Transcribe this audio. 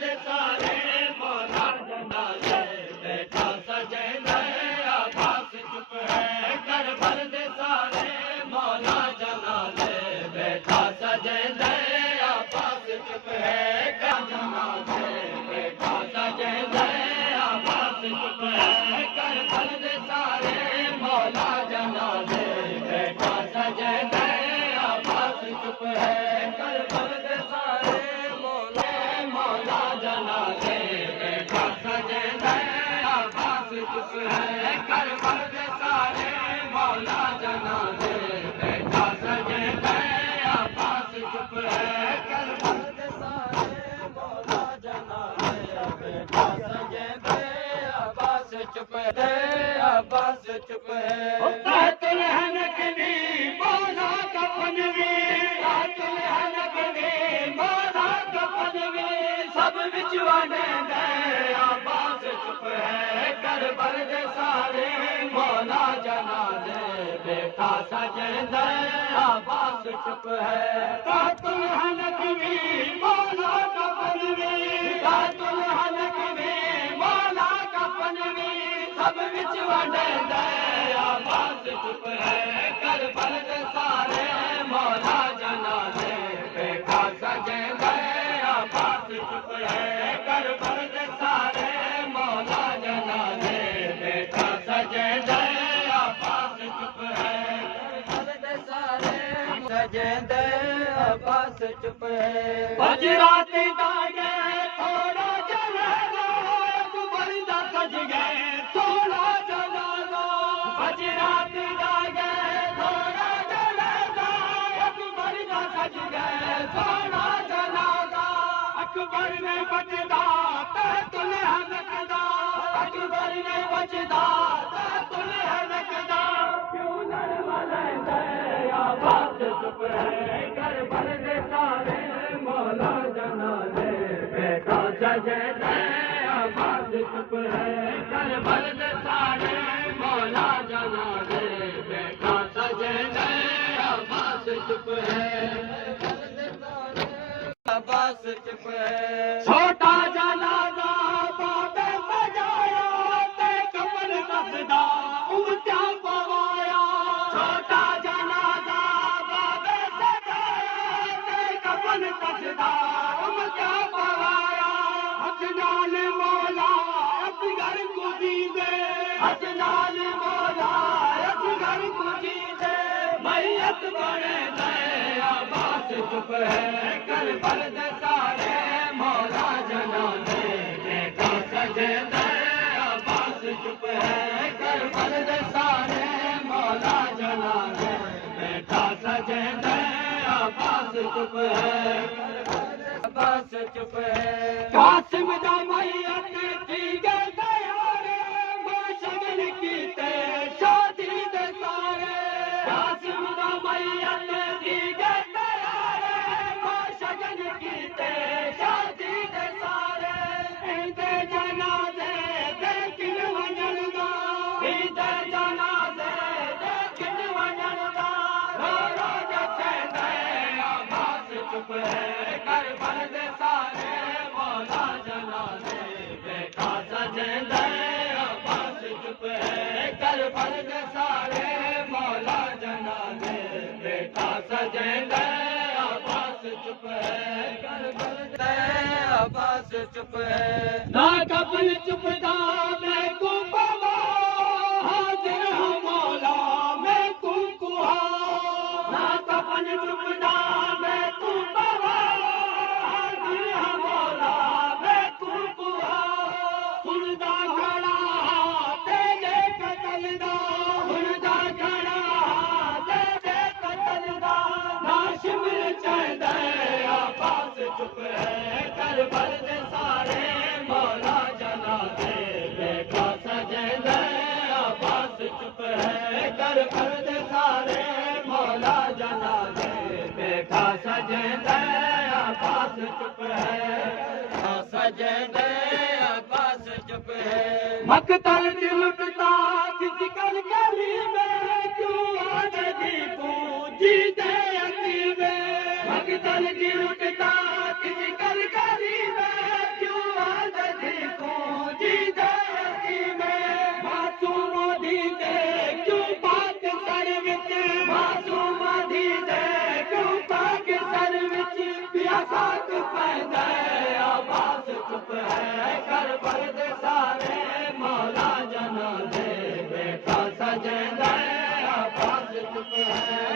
दे सारे मौला जनाजे बैठा सजदे अब्बास चुप है कर भर दे सारे मौला जनाजे बैठा सजदे अब्बास चुप है कर जनाजे बैठा सजदे अब्बास चुप है कर भर दे सारे मौला जनाजे बैठा सजदे अब्बास चुप है कर भर दे सारे मौला जनाजे बैठा सजदे अब्बास चुप है कर भर दे सारे मौला जनाजे बैठा सजदे अब्बास चुप है कर भर दे सारे मौला जनाजे बैठा सजदे अब्बास चुप है अब्बास चुप है तातुल हनकवी मौला का पनवी तातुल हनकवी मौला का पनवी सब विच वंडे दे अब्बास चुप है कर भर दे सारे मौला जनाजे बैठा सजदे अब्बास चुप है तातुल हनकवी मौला का पनवी तातुल हनकवी मौला का पनवी सब विच वंडे दे अब्बास चुप है कर भर दे सारे मौला जनाजे बैठा सजदे अब्बास चुप है कर भर दे सारे मौला जनाजे बैठा सजदे अब्बास चुप है कर भर दे सारे सजदे अब्बास चुप है बजराती दागे थोड़ा जलालो अकबर दा सज गए थोड़ा जलालो बजराती दागे थोड़ा जलालो अकबर दा सज गए थोड़ा जलालो अकबर ने बचदा तातुल हनकदा अकबर ने बचदा तातुल हनकदा क्यों लड़ वाले दे अब्बास चुप है कर भर दे सारे मौला जनाजे बैठा सजदे अब्बास चुप है कर भर दे सारे मौला जनाजे बैठा सजदे अब्बास चुप है अब्बास चुप है छोटा जनाजा बाबे सजाया ते कफन कसदा उमत्या पवाया छोटा जनाजा बाबे सजाया ते कफन कसदा उमत्या पवाया हथ नाल मौला असगर को दी दे हथ नाल मौला असगर को दी दे मैयत बने दे अब्बास चुप है कर भर दे सारे मौला जनाजे बैठा सजदे अब्बास चुप है कर भर दे सारे मौला जनाजे बैठा सजदे अब्बास चुप है अब्बास चुप है कासिम दा मैयत थी गए तैयार शगन कीते शादी दे सारे कासिम दा मैयत थी गए तैयार शगन कीते शादी दे सारे इंदे जनाजे देखिन वंजन दा इंदे जनाजे देखिन वंजन दा रो रो जसे दे अब्बास चुप है कर भर दे सारे मौला जनाजे बैठा सजदे अब्बास चुप है कर भर दे सारे मौला जनाजे बैठा सजदे अब्बास चुप है कर भर दे अब्बास चुप है ना कबल चुपदा मैं को पवा हाजिर हूँ मौला मैं को ना कबल चुपदा मैं को पवा हाजिर हूँ मौला मैं को सुनदा खड़ा तेरे कतल दा सुनदा खड़ा तेरे कतल दा ना शिमर चढ़दे अब्बास चुप है कर भर दे सारे मौला जनाजे बैठा सजदे अब्बास चुप है कर भर दे सारे मौला जनाजे बैठा सजदे अब्बास चुप है सजदे अब्बास चुप है मकतल दिल पिता किसी कल गली में क्यों आने दी तू जी दे अकील में मकतल दिल पिता किसी कल गली में है